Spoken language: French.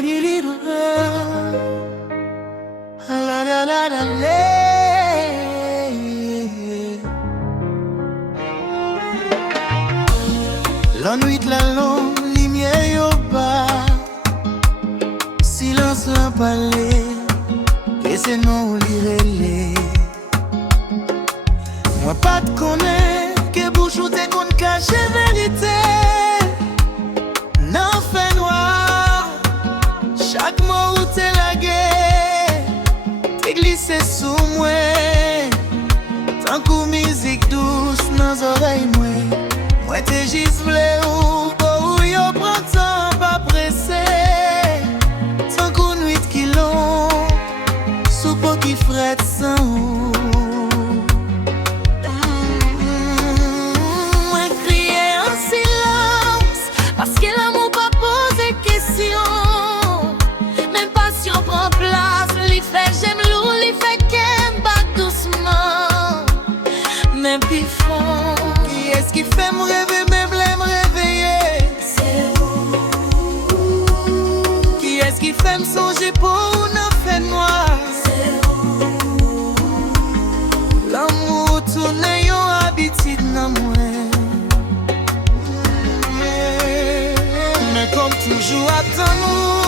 La nuit la longue, lumière yo bas, silence la palais, et c'est non l'irélé. Moi pas de connaître que bouche ou t'es qu'on cache vérité. Non fait noir, chaque mot où t'es la guerre, t'es glissé sous moi. Tant que musique douce dans les oreilles moi. Moi t'es juste v'lé ou yo prend temps pas pressé. Tant qu'on nuit qui long, sous peau qui frette sans ou. Moi crier en silence, parce que l'amour pas pose question. Même passion prend place, lui fait j'aime lourd, lui fait qu'elle bat doucement. Même puis fond. Qui est-ce qui fait me rêver, même me réveiller? C'est vous. Qui est-ce qui fait me songer pour une fait noir? C'est vous. L'amour tourne yon habitude dans moi. Mais comme toujours attends nous.